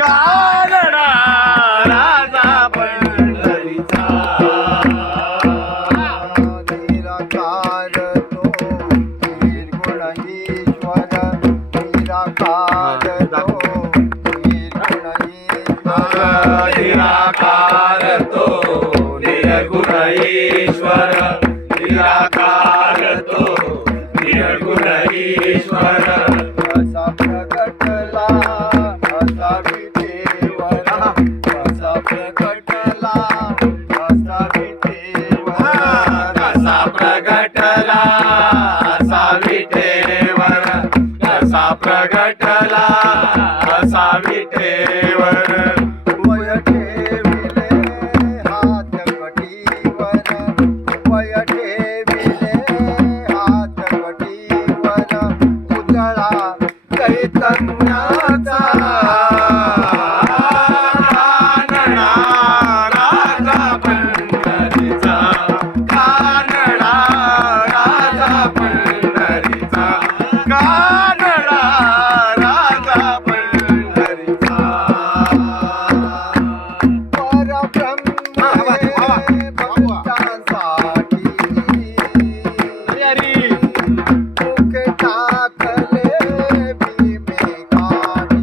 कानडा राजा पंढरीचा निराकार तो निर्गुण ईश्वर निराकार तो निर्गुण ईश्वर निराकार तो निर्गुण ईश्वर निराकार तो निर्गुण ईश्वर असा प्रगटला असा विठेवर असा प्रगटला असा विठेवर कसा प्रगटला असा विठेवर कसा प्रगटला असा विठेवर वय ठेविले हात कटीवर वय ठेविले हात कटीवर उजळा चैतन्याचा कानडा राजा पंढरीचा कानडा राजा पंढरीचा कानडा राजा पंढरीचा परब्रह्म भक्तांसाठी मुख टाकले भीमेकाठी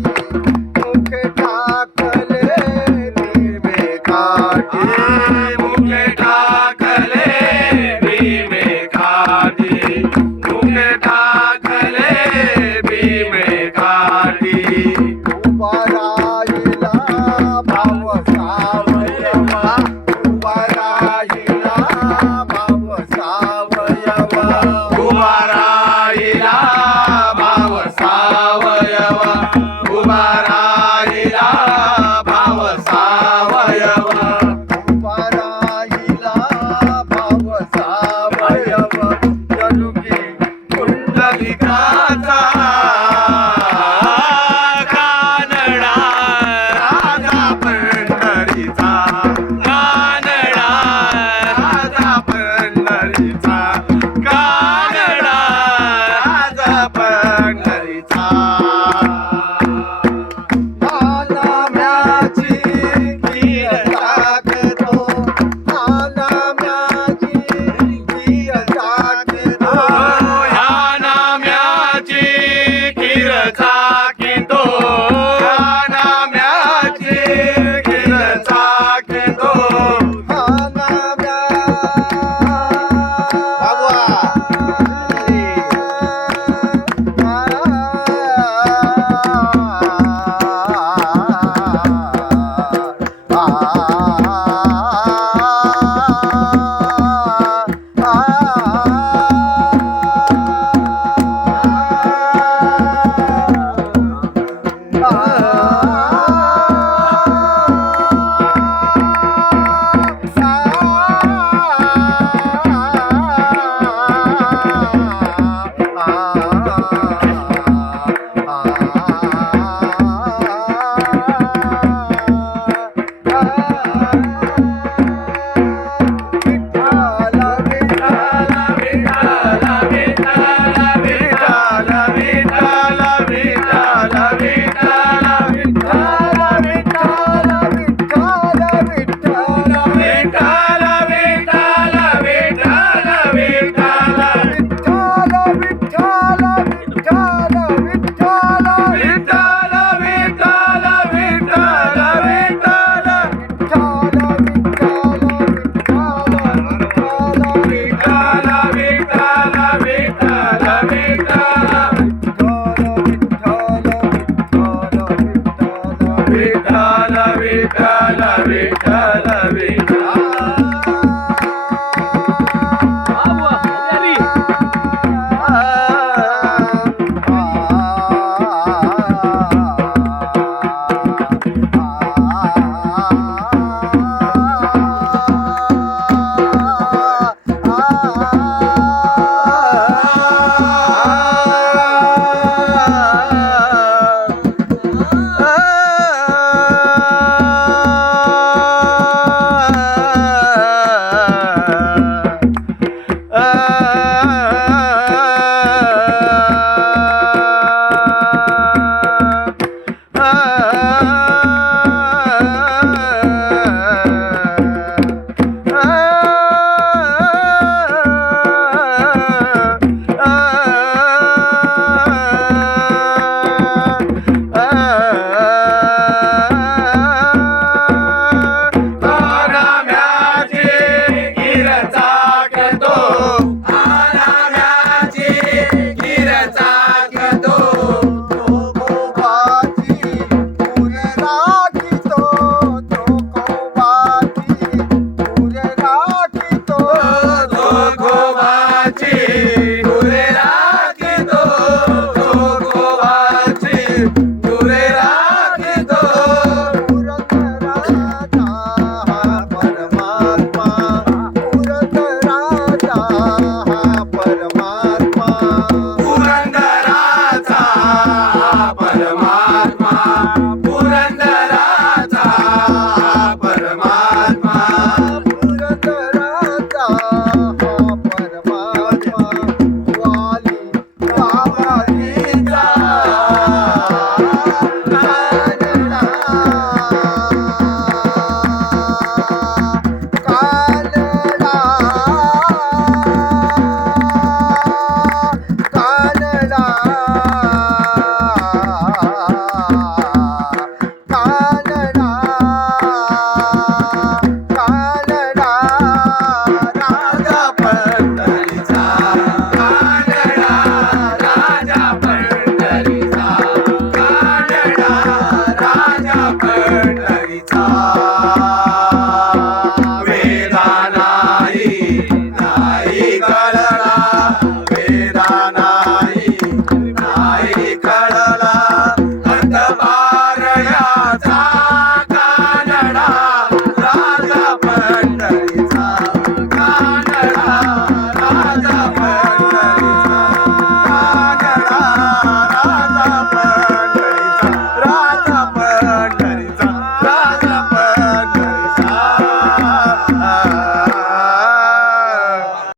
मुख टाकले भीमेकाठी मुखे टाकले भीमे काठी मुखे टाकले भीमे काठी उभा राहिला भाव सावयवा उभा राहिला भाव सावयवा उभा राहिला भाव सावयव उभा राहिला भाव सावयव उभा राहिला भाव सावयव जनुकी कुंडलिकाचा कानडा राजा पंढरीचा कानडा राजा पंढरीचा कानडा राजा पंढरीचा नाम्याची कीर टाकतो नाम्याची कीर टाकतो ह्या नाम्याची खीर चाकितो ह्या नाम्याची खीर चाकितो Ah